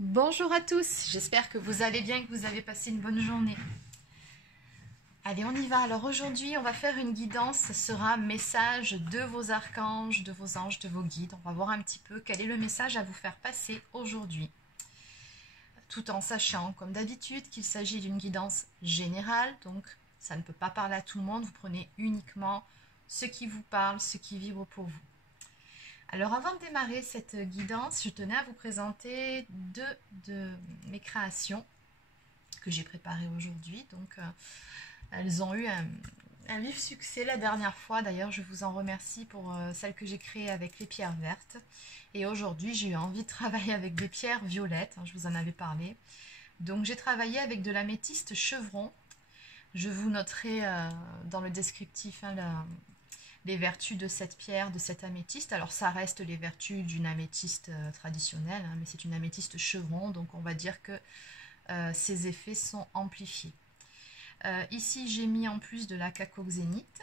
Bonjour à tous, j'espère que vous allez bien, que vous avez passé une bonne journée. Allez, on y va. Alors aujourd'hui, on va faire une guidance. Ce sera un message de vos archanges, de vos anges, de vos guides. On va voir un petit peu quel est le message à vous faire passer aujourd'hui. Tout en sachant, comme d'habitude, qu'il s'agit d'une guidance générale. Donc, ça ne peut pas parler à tout le monde. Vous prenez uniquement ce qui vous parle, ce qui vibre pour vous. Alors avant de démarrer cette guidance, je tenais à vous présenter deux de mes créations que j'ai préparées aujourd'hui. Donc elles ont eu un vif succès la dernière fois. D'ailleurs, je vous en remercie pour celles que j'ai créées avec les pierres vertes. Et aujourd'hui, j'ai eu envie de travailler avec des pierres violettes, je vous en avais parlé. Donc j'ai travaillé avec de l'améthyste chevron. Je vous noterai dans le descriptif les vertus de cette pierre, de cette améthyste. Alors ça reste les vertus d'une améthyste traditionnelle, mais c'est une améthyste chevron, donc on va dire que ses effets sont amplifiés. Ici j'ai mis en plus de la cacoxénite,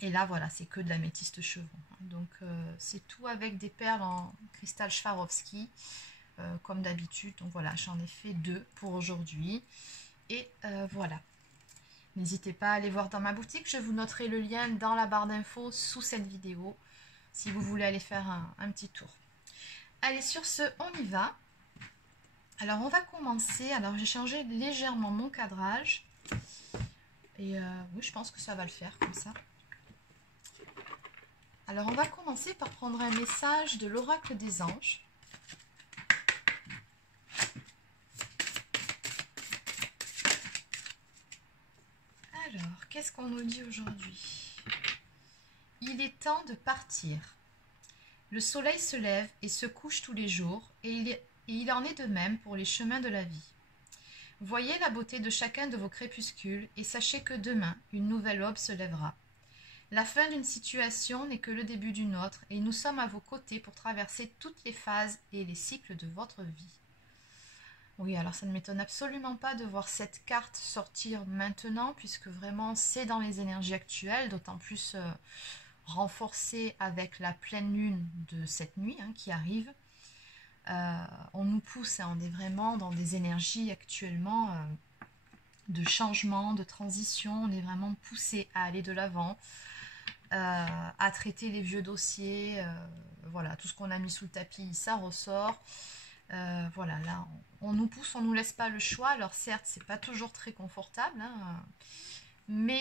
et là voilà, c'est que de l'améthyste chevron. Donc c'est tout avec des perles en cristal Swarovski, comme d'habitude. Donc voilà, j'en ai fait deux pour aujourd'hui, et voilà. N'hésitez pas à aller voir dans ma boutique, je vous noterai le lien dans la barre d'infos sous cette vidéo, si vous voulez aller faire un petit tour. Allez, sur ce, on y va. Alors, on va commencer. Alors, j'ai changé légèrement mon cadrage. Et oui, je pense que ça va le faire comme ça. Alors, on va commencer par prendre un message de l'oracle des anges. Alors, qu'est-ce qu'on nous dit aujourd'hui? Il est temps de partir. Le soleil se lève et se couche tous les jours, et il en est de même pour les chemins de la vie. Voyez la beauté de chacun de vos crépuscules, et sachez que demain, une nouvelle aube se lèvera. La fin d'une situation n'est que le début d'une autre, et nous sommes à vos côtés pour traverser toutes les phases et les cycles de votre vie. Oui, alors ça ne m'étonne absolument pas de voir cette carte sortir maintenant, puisque vraiment c'est dans les énergies actuelles, d'autant plus renforcée avec la pleine lune de cette nuit qui arrive. On nous pousse, on est vraiment dans des énergies actuellement de changement, de transition. On est vraiment poussé à aller de l'avant, à traiter les vieux dossiers. Voilà, tout ce qu'on a mis sous le tapis, ça ressort. Voilà, là, on nous pousse, on nous laisse pas le choix. Alors certes, c'est pas toujours très confortable, mais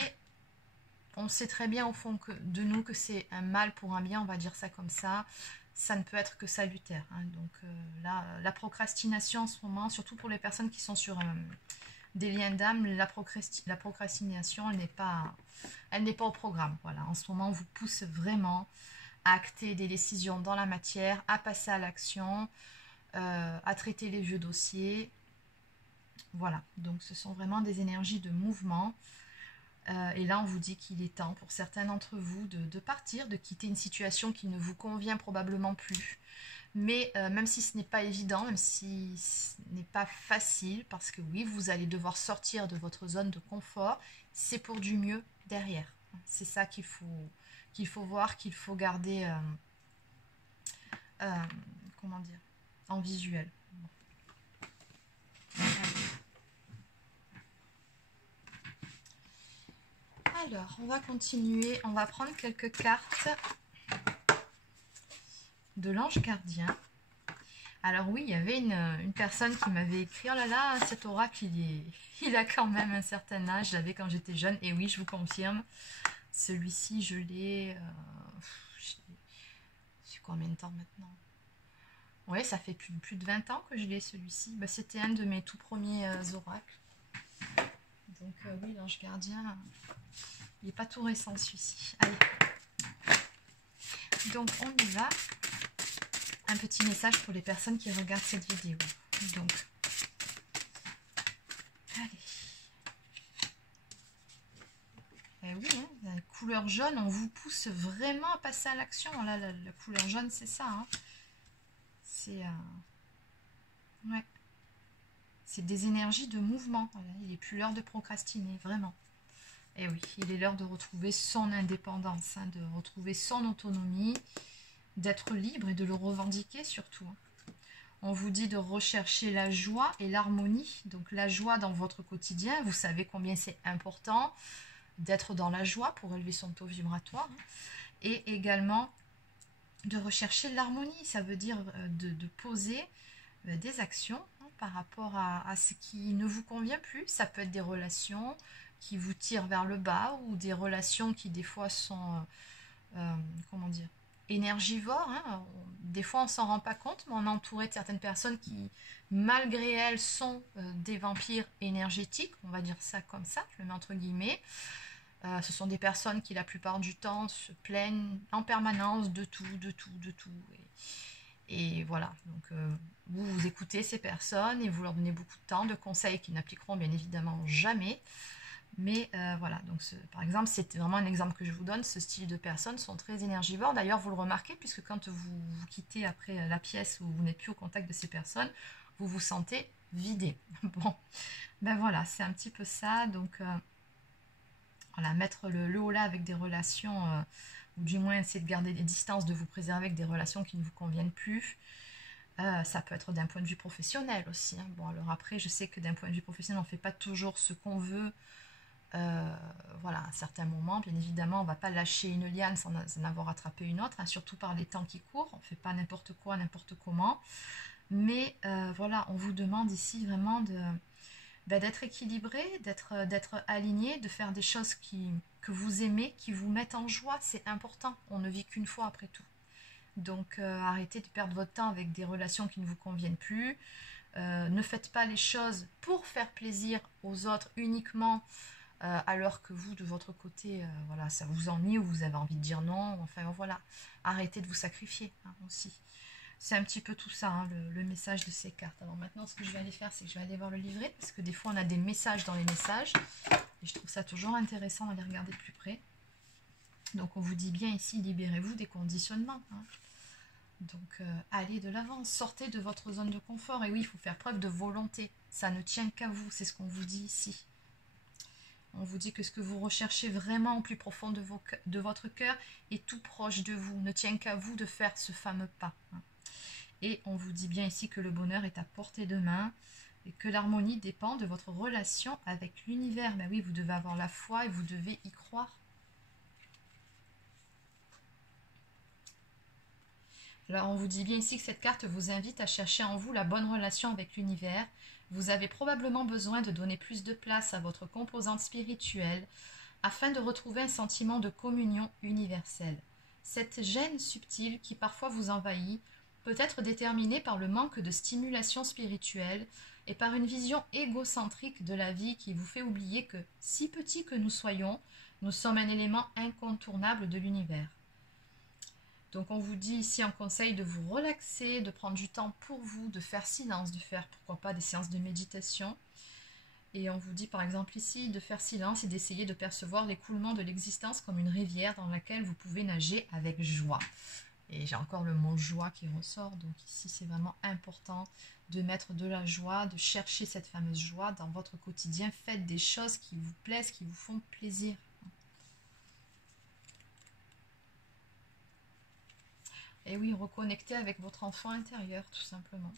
on sait très bien au fond de nous que c'est un mal pour un bien, on va dire ça comme ça. Ça ne peut être que salutaire. Donc là, la procrastination en ce moment, surtout pour les personnes qui sont sur des liens d'âme, la procrastination, elle n'est pas au programme. Voilà, en ce moment, on vous pousse vraiment à acter des décisions dans la matière, à passer à l'action, à traiter les vieux dossiers. Voilà, donc ce sont vraiment des énergies de mouvement. Et là, on vous dit qu'il est temps pour certains d'entre vous de partir, de quitter une situation qui ne vous convient probablement plus. Mais même si ce n'est pas évident, même si ce n'est pas facile, parce que oui, vous allez devoir sortir de votre zone de confort, c'est pour du mieux derrière. C'est ça qu'il faut voir, qu'il faut garder, comment dire, en visuel. Alors, on va continuer, on va prendre quelques cartes de l'ange gardien. Alors oui, il y avait une personne qui m'avait écrit, oh là là, cet oracle, il a quand même un certain âge, je l'avais quand j'étais jeune, et oui, je vous confirme, celui-ci, je l'ai, c'est combien de temps maintenant? Oui, ça fait plus de 20 ans que je l'ai, celui-ci. Bah, c'était un de mes tout premiers oracles. Donc oui, l'ange gardien, il n'est pas tout récent celui-ci. Allez. Donc on y va. Un petit message pour les personnes qui regardent cette vidéo. Donc, allez. Eh oui, la couleur jaune, on vous pousse vraiment à passer à l'action. Là, la couleur jaune, c'est ça. C'est ouais. C'est des énergies de mouvement. Voilà, il n'est plus l'heure de procrastiner, vraiment. Et oui, il est l'heure de retrouver son indépendance, de retrouver son autonomie, d'être libre et de le revendiquer surtout. On vous dit de rechercher la joie et l'harmonie. Donc la joie dans votre quotidien. Vous savez combien c'est important d'être dans la joie pour élever son taux vibratoire. Et également de rechercher l'harmonie. Ça veut dire de poser des actions par rapport à ce qui ne vous convient plus. Ça peut être des relations qui vous tirent vers le bas ou des relations qui des fois sont, comment dire, énergivores. Des fois on s'en rend pas compte, mais on est entouré de certaines personnes qui, malgré elles, sont des vampires énergétiques, on va dire ça comme ça, je le mets entre guillemets. Ce sont des personnes qui la plupart du temps se plaignent en permanence de tout, de tout, de tout. Et voilà, donc vous écoutez ces personnes et vous leur donnez beaucoup de temps, de conseils qu'ils n'appliqueront bien évidemment jamais. Mais voilà, donc par exemple, c'est vraiment un exemple que je vous donne, ce style de personnes sont très énergivores. D'ailleurs, vous le remarquez, puisque quand vous quittez après la pièce où vous n'êtes plus au contact de ces personnes, vous vous sentez vidé. Bon, ben voilà, c'est un petit peu ça. Donc voilà, mettre le haut là avec des relations, ou du moins essayer de garder des distances, de vous préserver avec des relations qui ne vous conviennent plus. Ça peut être d'un point de vue professionnel aussi. Bon, alors après, je sais que d'un point de vue professionnel, on ne fait pas toujours ce qu'on veut. Voilà, à un certain moment, bien évidemment, on ne va pas lâcher une liane sans en avoir attrapé une autre, surtout par les temps qui courent. On ne fait pas n'importe quoi, n'importe comment. Mais voilà, on vous demande ici vraiment d'être équilibré, d'être aligné, de faire des choses que vous aimez, qui vous mettent en joie. C'est important. On ne vit qu'une fois après tout. Donc arrêtez de perdre votre temps avec des relations qui ne vous conviennent plus. Ne faites pas les choses pour faire plaisir aux autres uniquement, alors que vous, de votre côté, voilà, ça vous ennuie ou vous avez envie de dire non. Enfin voilà, arrêtez de vous sacrifier aussi. C'est un petit peu tout ça, le message de ces cartes. Alors maintenant, ce que je vais aller faire, c'est que je vais aller voir le livret, parce que des fois, on a des messages dans les messages, et je trouve ça toujours intéressant d'aller regarder de plus près. Donc, on vous dit bien ici, libérez-vous des conditionnements. Donc, allez de l'avant, sortez de votre zone de confort. Et oui, il faut faire preuve de volonté. Ça ne tient qu'à vous, c'est ce qu'on vous dit ici. On vous dit que ce que vous recherchez vraiment au plus profond de votre cœur est tout proche de vous. Ne tient qu'à vous de faire ce fameux pas. Et on vous dit bien ici que le bonheur est à portée de main et que l'harmonie dépend de votre relation avec l'univers. Ben oui, vous devez avoir la foi et vous devez y croire. Alors on vous dit bien ici que cette carte vous invite à chercher en vous la bonne relation avec l'univers. Vous avez probablement besoin de donner plus de place à votre composante spirituelle afin de retrouver un sentiment de communion universelle. Cette gêne subtile qui parfois vous envahit peut être déterminée par le manque de stimulation spirituelle et par une vision égocentrique de la vie qui vous fait oublier que, si petits que nous soyons, nous sommes un élément incontournable de l'univers. Donc on vous dit ici en conseil de vous relaxer, de prendre du temps pour vous, de faire silence, de faire pourquoi pas des séances de méditation. Et on vous dit par exemple ici de faire silence et d'essayer de percevoir l'écoulement de l'existence comme une rivière dans laquelle vous pouvez nager avec joie. Et j'ai encore le mot joie qui ressort, donc ici c'est vraiment important de mettre de la joie, de chercher cette fameuse joie dans votre quotidien. Faites des choses qui vous plaisent, qui vous font plaisir. Et oui, reconnectez avec votre enfant intérieur, tout simplement.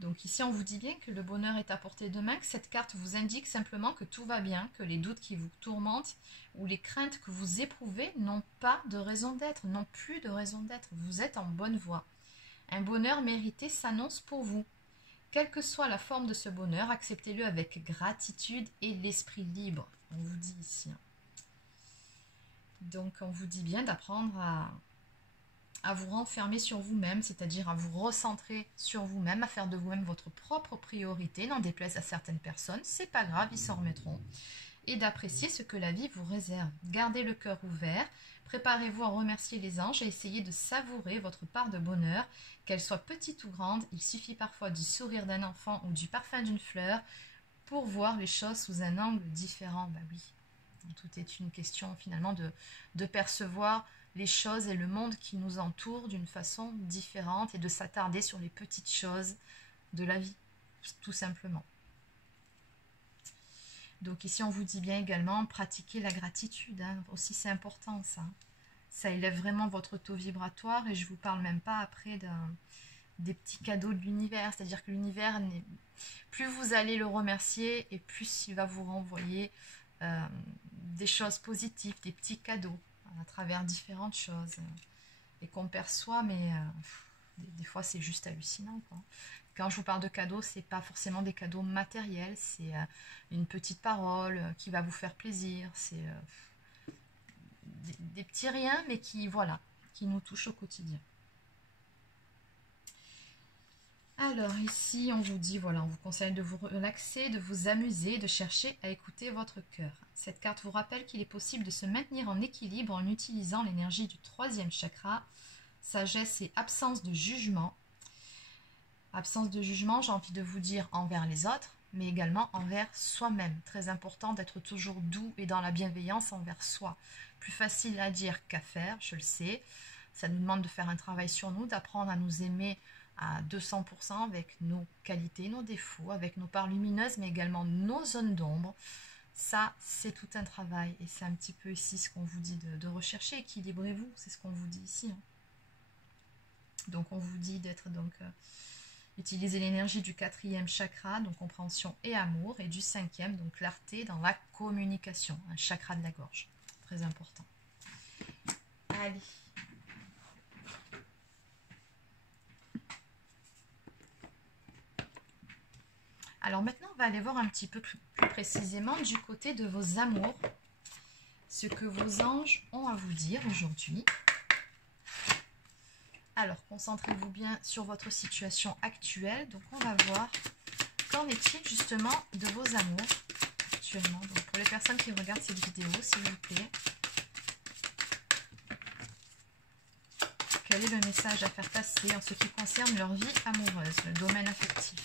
Donc ici, on vous dit bien que le bonheur est à portée de main, que cette carte vous indique simplement que tout va bien, que les doutes qui vous tourmentent ou les craintes que vous éprouvez n'ont pas de raison d'être, n'ont plus de raison d'être. Vous êtes en bonne voie. Un bonheur mérité s'annonce pour vous. Quelle que soit la forme de ce bonheur, acceptez-le avec gratitude et l'esprit libre. On vous dit ici. Donc on vous dit bien d'apprendre à vous renfermer sur vous-même, c'est-à-dire à vous recentrer sur vous-même, à faire de vous-même votre propre priorité, n'en déplaise à certaines personnes, c'est pas grave, ils s'en remettront, et d'apprécier ce que la vie vous réserve. Gardez le cœur ouvert, préparez-vous à remercier les anges et essayez de savourer votre part de bonheur, qu'elle soit petite ou grande. Il suffit parfois du sourire d'un enfant ou du parfum d'une fleur pour voir les choses sous un angle différent. Ben oui, tout est une question finalement de percevoir les choses et le monde qui nous entoure d'une façon différente et de s'attarder sur les petites choses de la vie, tout simplement. Donc ici, on vous dit bien également, pratiquer la gratitude, aussi c'est important ça. Ça élève vraiment votre taux vibratoire et je ne vous parle même pas après des petits cadeaux de l'univers. C'est-à-dire que l'univers, plus vous allez le remercier et plus il va vous renvoyer des choses positives, des petits cadeaux à travers différentes choses et qu'on perçoit, mais des fois c'est juste hallucinant, quoi. Quand je vous parle de cadeaux, c'est pas forcément des cadeaux matériels, c'est une petite parole qui va vous faire plaisir, c'est des petits riens, mais qui, voilà, qui nous touchent au quotidien. Alors ici, on vous dit, voilà, on vous conseille de vous relaxer, de vous amuser, de chercher à écouter votre cœur. Cette carte vous rappelle qu'il est possible de se maintenir en équilibre en utilisant l'énergie du 3e chakra, sagesse et absence de jugement. Absence de jugement, j'ai envie de vous dire envers les autres, mais également envers soi-même. Très important d'être toujours doux et dans la bienveillance envers soi. Plus facile à dire qu'à faire, je le sais. Ça nous demande de faire un travail sur nous, d'apprendre à nous aimer à 200% avec nos qualités, nos défauts, avec nos parts lumineuses, mais également nos zones d'ombre. Ça, c'est tout un travail. Et c'est un petit peu ici ce qu'on vous dit de rechercher. Équilibrez-vous, c'est ce qu'on vous dit ici. Hein. Donc, on vous dit d'être donc... utiliser l'énergie du 4e chakra, donc compréhension et amour, et du 5e, donc clarté dans la communication, un chakra de la gorge. Très important. Allez. Alors maintenant, on va aller voir un petit peu plus précisément du côté de vos amours, ce que vos anges ont à vous dire aujourd'hui. Alors, concentrez-vous bien sur votre situation actuelle. Donc, on va voir qu'en est-il justement de vos amours actuellement. Donc, pour les personnes qui regardent cette vidéo, s'il vous plaît, quel est le message à faire passer en ce qui concerne leur vie amoureuse, le domaine affectif?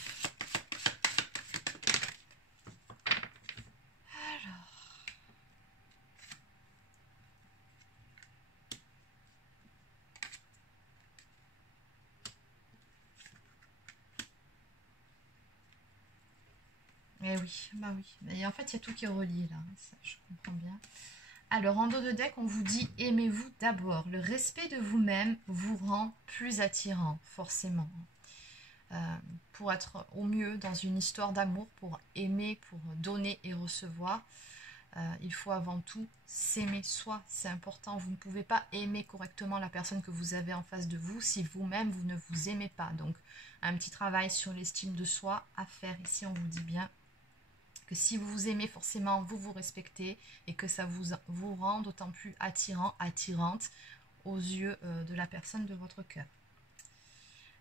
Eh oui, bah oui. Et en fait, il y a tout qui est relié là, ça, je comprends bien. Alors, en dos de deck, on vous dit aimez-vous d'abord. Le respect de vous-même vous rend plus attirant, forcément. Pour être au mieux dans une histoire d'amour, pour aimer, pour donner et recevoir, il faut avant tout s'aimer soi. C'est important. Vous ne pouvez pas aimer correctement la personne que vous avez en face de vous si vous-même, vous ne vous aimez pas. Donc, un petit travail sur l'estime de soi à faire. Ici, on vous dit bien que si vous vous aimez, forcément, vous vous respectez et que ça vous rend d'autant plus attirant, attirante aux yeux de la personne de votre cœur.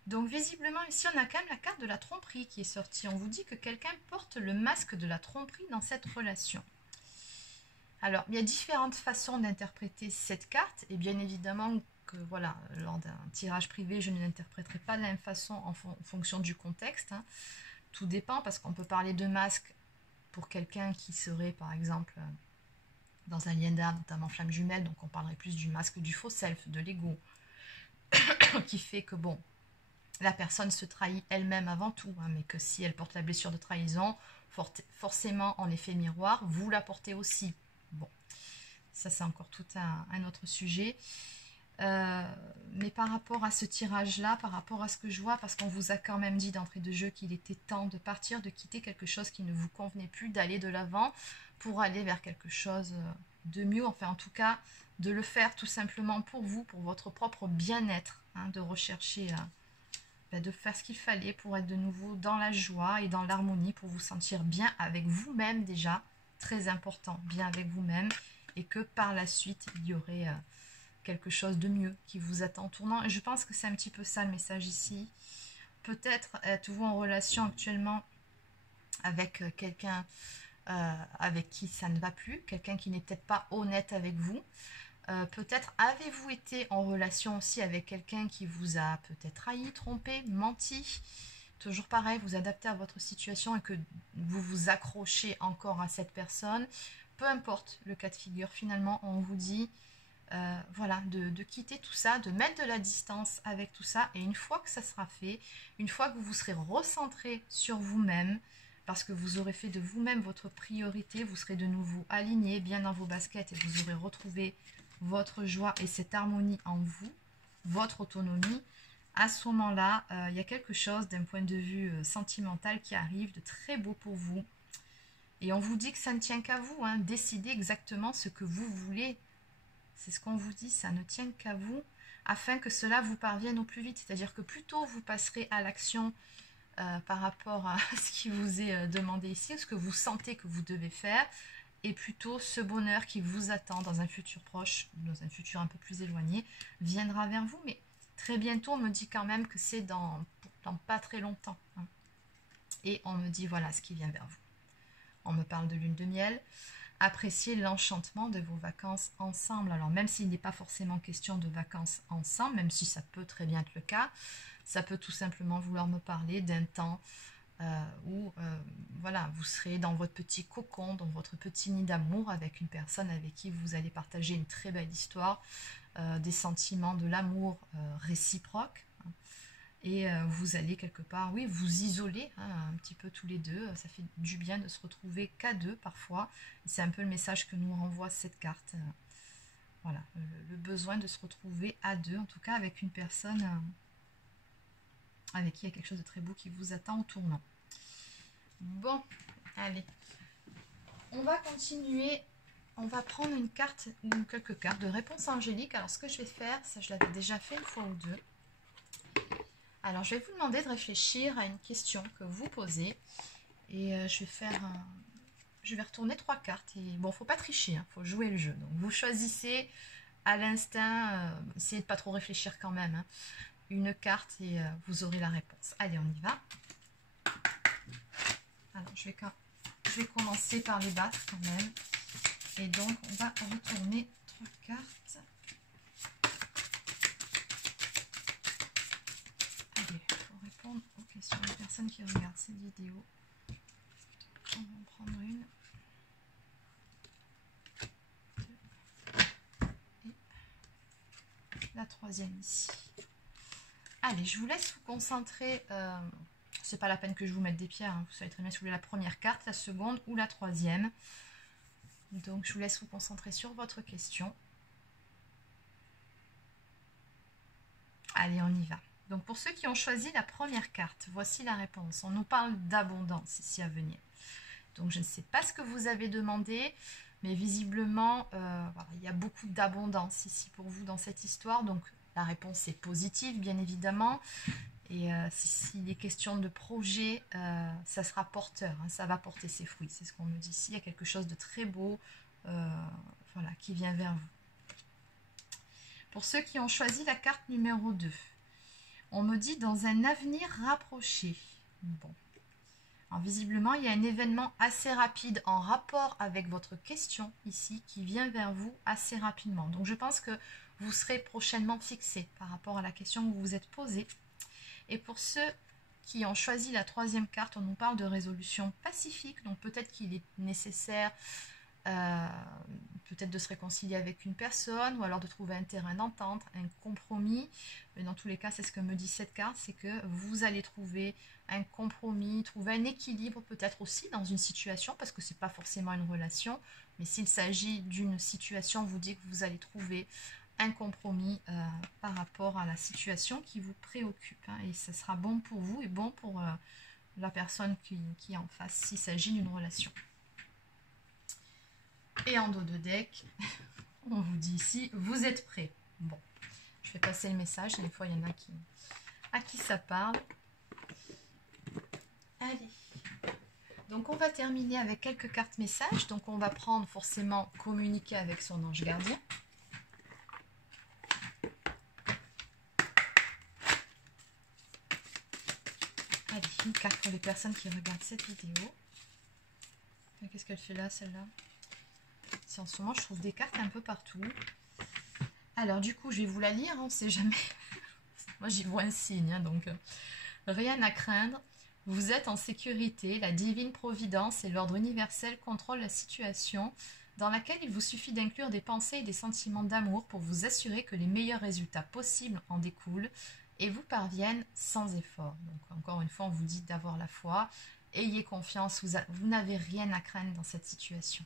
Donc, visiblement, ici, on a quand même la carte de la tromperie qui est sortie. On vous dit que quelqu'un porte le masque de la tromperie dans cette relation. Alors, il y a différentes façons d'interpréter cette carte. Et bien évidemment que, voilà, lors d'un tirage privé, je ne l'interpréterai pas de la même façon en fonction du contexte. Hein. Tout dépend parce qu'on peut parler de masque pour quelqu'un qui serait, par exemple, dans un lien d'âme, notamment flamme jumelle, donc on parlerait plus du masque du faux self, de l'ego, qui fait que, bon, la personne se trahit elle-même avant tout, hein, mais que si elle porte la blessure de trahison, forcément, en effet miroir, vous la portez aussi. Bon, ça c'est encore tout un autre sujet. Mais par rapport à ce tirage-là, par rapport à ce que je vois, parce qu'on vous a quand même dit d'entrée de jeu qu'il était temps de partir, de quitter quelque chose qui ne vous convenait plus, d'aller de l'avant pour aller vers quelque chose de mieux, enfin en tout cas, de le faire tout simplement pour vous, pour votre propre bien-être, hein, de rechercher, de faire ce qu'il fallait pour être de nouveau dans la joie et dans l'harmonie, pour vous sentir bien avec vous-même déjà, très important, bien avec vous-même, et que par la suite, il y aurait... quelque chose de mieux qui vous attend en tournant. Et je pense que c'est un petit peu ça le message ici. Peut-être êtes-vous en relation actuellement avec quelqu'un avec qui ça ne va plus, quelqu'un qui n'est peut-être pas honnête avec vous. Peut-être avez-vous été en relation aussi avec quelqu'un qui vous a peut-être trahi, trompé, menti. Toujours pareil, vous adaptez à votre situation et que vous vous accrochez encore à cette personne. Peu importe le cas de figure, finalement, on vous dit... voilà, de quitter tout ça, de mettre de la distance avec tout ça. Et une fois que ça sera fait, une fois que vous serez recentré sur vous-même, parce que vous aurez fait de vous-même votre priorité, vous serez de nouveau aligné, bien dans vos baskets, et vous aurez retrouvé votre joie et cette harmonie en vous, votre autonomie. à ce moment-là, il y a quelque chose d'un point de vue sentimental qui arrive de très beau pour vous. Et on vous dit que ça ne tient qu'à vous, hein. Décidez exactement ce que vous voulez. C'est ce qu'on vous dit, ça ne tient qu'à vous, afin que cela vous parvienne au plus vite. C'est-à-dire que plus tôt vous passerez à l'action par rapport à ce qui vous est demandé ici, ce que vous sentez que vous devez faire, et plutôt ce bonheur qui vous attend dans un futur proche, dans un futur un peu plus éloigné, viendra vers vous. Mais très bientôt, on me dit quand même que c'est dans pas très longtemps, hein. Et on me dit voilà ce qui vient vers vous. On me parle de lune de miel. Appréciez l'enchantement de vos vacances ensemble. Alors même s'il n'est pas forcément question de vacances ensemble, même si ça peut très bien être le cas, ça peut tout simplement vouloir me parler d'un temps où voilà, vous serez dans votre petit cocon, dans votre petit nid d'amour avec une personne avec qui vous allez partager une très belle histoire, des sentiments, de l'amour réciproque. Hein. Et vous allez quelque part, oui, vous isoler hein, un petit peu tous les deux. Ça fait du bien de se retrouver qu'à deux parfois. C'est un peu le message que nous renvoie cette carte. Voilà, le besoin de se retrouver à deux, en tout cas avec une personne avec qui il y a quelque chose de très beau qui vous attend au tournant. Bon, allez, on va continuer. On va prendre une carte ou quelques cartes de réponse angélique. Alors ce que je vais faire, ça je l'avais déjà fait une fois ou deux. Alors, je vais vous demander de réfléchir à une question que vous posez. Et je vais retourner 3 cartes. Et bon, faut pas tricher, hein, faut jouer le jeu. Donc, vous choisissez à l'instinct, essayez de pas trop réfléchir quand même, hein, une carte et vous aurez la réponse. Allez, on y va. Alors, je vais commencer par les battre quand même. Et donc, on va retourner 3 cartes. Aux questions des personnes qui regardent cette vidéo. On va en prendre une. 2. Et la 3e ici. Allez, je vous laisse vous concentrer. C'est pas la peine que je vous mette des pierres. Hein. Vous savez très bien si vous voulez la première carte, la seconde ou la 3e. Donc, je vous laisse vous concentrer sur votre question. Allez, on y va. Donc, pour ceux qui ont choisi la première carte, voici la réponse. On nous parle d'abondance ici à venir. Donc, je ne sais pas ce que vous avez demandé, mais visiblement, voilà, il y a beaucoup d'abondance ici pour vous dans cette histoire. Donc, la réponse est positive, bien évidemment. Et s'il est question de projet, ça sera porteur, hein, ça va porter ses fruits. C'est ce qu'on me dit ici. Il y a quelque chose de très beau voilà, qui vient vers vous. Pour ceux qui ont choisi la carte numéro 2, on me dit dans un avenir rapproché. Bon. Alors, visiblement, il y a un événement assez rapide en rapport avec votre question ici qui vient vers vous assez rapidement. Donc, je pense que vous serez prochainement fixé par rapport à la question que vous vous êtes posée. Et pour ceux qui ont choisi la 3e carte, on nous parle de résolution pacifique. Donc, peut-être qu'il est nécessaire peut-être de se réconcilier avec une personne ou alors de trouver un terrain d'entente, un compromis. Mais dans tous les cas, c'est ce que me dit cette carte, c'est que vous allez trouver un compromis, trouver un équilibre peut-être aussi dans une situation, parce que c'est pas forcément une relation, mais s'il s'agit d'une situation, on vous dit que vous allez trouver un compromis par rapport à la situation qui vous préoccupe, hein, et ça sera bon pour vous et bon pour la personne qui est en face s'il s'agit d'une relation. Et en dos de deck, on vous dit ici, vous êtes prêts. Bon, je vais passer le message. Des fois, il y en a à qui ça parle. Allez. Donc, on va terminer avec quelques cartes messages. Donc, on va prendre forcément communiquer avec son ange gardien. Allez, une carte pour les personnes qui regardent cette vidéo. Qu'est-ce qu'elle fait là, celle-là? En ce moment, je trouve des cartes un peu partout. Alors, du coup, je vais vous la lire, on ne sait jamais. Moi, j'y vois un signe, hein, donc rien à craindre. Vous êtes en sécurité. La divine providence et l'ordre universel contrôlent la situation dans laquelle il vous suffit d'inclure des pensées et des sentiments d'amour pour vous assurer que les meilleurs résultats possibles en découlent et vous parviennent sans effort. Donc, encore une fois, on vous dit d'avoir la foi. Ayez confiance, vous n'avez rien à craindre dans cette situation.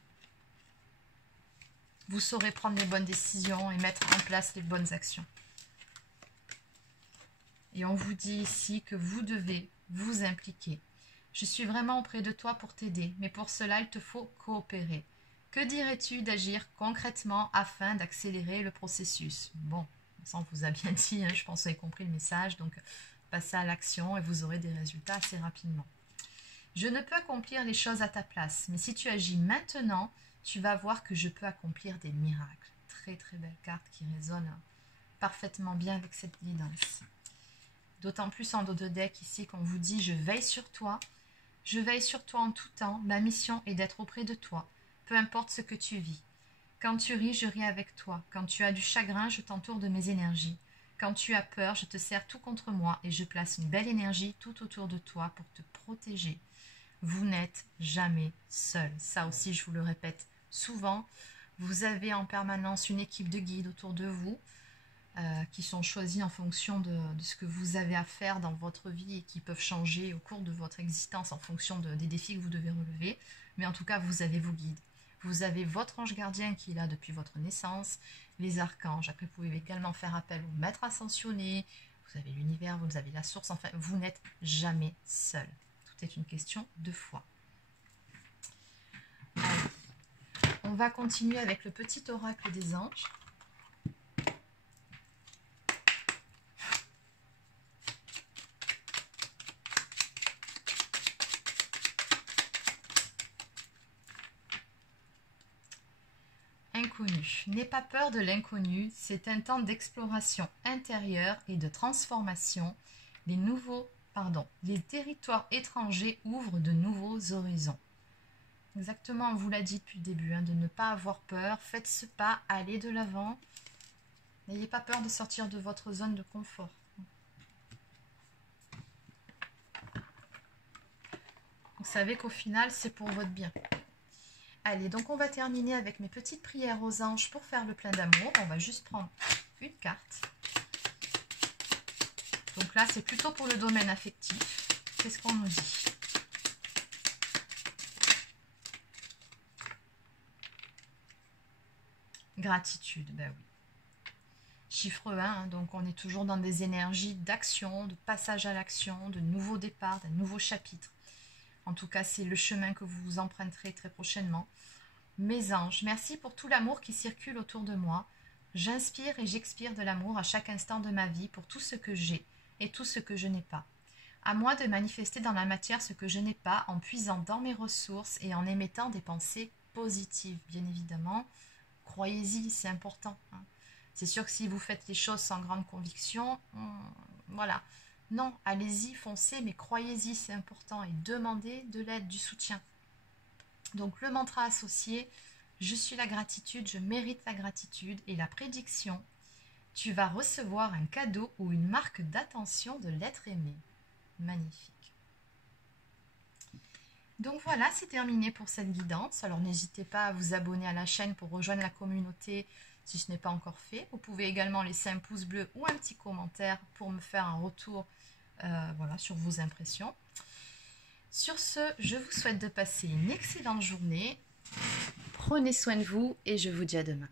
Vous saurez prendre les bonnes décisions et mettre en place les bonnes actions. Et on vous dit ici que vous devez vous impliquer. Je suis vraiment auprès de toi pour t'aider, mais pour cela, il te faut coopérer. Que dirais-tu d'agir concrètement afin d'accélérer le processus? Bon, ça on vous a bien dit, hein, je pense que vous avez compris le message, donc passez à l'action et vous aurez des résultats assez rapidement. Je ne peux accomplir les choses à ta place, mais si tu agis maintenant, tu vas voir que je peux accomplir des miracles. Très très belle carte qui résonne parfaitement bien avec cette guidance. D'autant plus en dos de deck ici qu'on vous dit « Je veille sur toi ». Je veille sur toi en tout temps, ma mission est d'être auprès de toi, peu importe ce que tu vis. Quand tu ris, je ris avec toi. Quand tu as du chagrin, je t'entoure de mes énergies. Quand tu as peur, je te serre tout contre moi et je place une belle énergie tout autour de toi pour te protéger. Vous n'êtes jamais seul. Ça aussi, je vous le répète souvent. Vous avez en permanence une équipe de guides autour de vous qui sont choisis en fonction de ce que vous avez à faire dans votre vie et qui peuvent changer au cours de votre existence en fonction des défis que vous devez relever. Mais en tout cas, vous avez vos guides. Vous avez votre ange gardien qui est là depuis votre naissance, les archanges. Après, vous pouvez également faire appel au maître ascensionné. Vous avez l'univers, vous avez la source. Enfin, vous n'êtes jamais seul. Tout est une question de foi. Allez. On va continuer avec le petit oracle des anges. Inconnu. N'aie pas peur de l'inconnu, c'est un temps d'exploration intérieure et de transformation. Les territoires étrangers ouvrent de nouveaux horizons. Exactement, on vous l'a dit depuis le début, hein, de ne pas avoir peur, faites ce pas, allez de l'avant. N'ayez pas peur de sortir de votre zone de confort. Vous savez qu'au final, c'est pour votre bien. Allez, donc on va terminer avec mes petites prières aux anges pour faire le plein d'amour. On va juste prendre une carte. Donc là, c'est plutôt pour le domaine affectif. Qu'est-ce qu'on nous dit? Gratitude, ben oui. Chiffre 1, hein, donc on est toujours dans des énergies d'action, de passage à l'action, de nouveaux départs, d'un nouveau chapitre. En tout cas, c'est le chemin que vous emprunterez très prochainement. Mes anges, merci pour tout l'amour qui circule autour de moi. J'inspire et j'expire de l'amour à chaque instant de ma vie pour tout ce que j'ai et tout ce que je n'ai pas. À moi de manifester dans la matière ce que je n'ai pas en puisant dans mes ressources et en émettant des pensées positives. Bien évidemment, croyez-y, c'est important. Hein. C'est sûr que si vous faites les choses sans grande conviction, voilà. Non, allez-y, foncez, mais croyez-y, c'est important. Et demandez de l'aide, du soutien. Donc le mantra associé, je suis la gratitude, je mérite la gratitude. Et la prédiction, tu vas recevoir un cadeau ou une marque d'attention de l'être aimé. Magnifique. Donc voilà, c'est terminé pour cette guidance. Alors n'hésitez pas à vous abonner à la chaîne pour rejoindre la communauté si ce n'est pas encore fait. Vous pouvez également laisser un pouce bleu ou un petit commentaire pour me faire un retour voilà, sur vos impressions. Sur ce, je vous souhaite de passer une excellente journée. Prenez soin de vous et je vous dis à demain.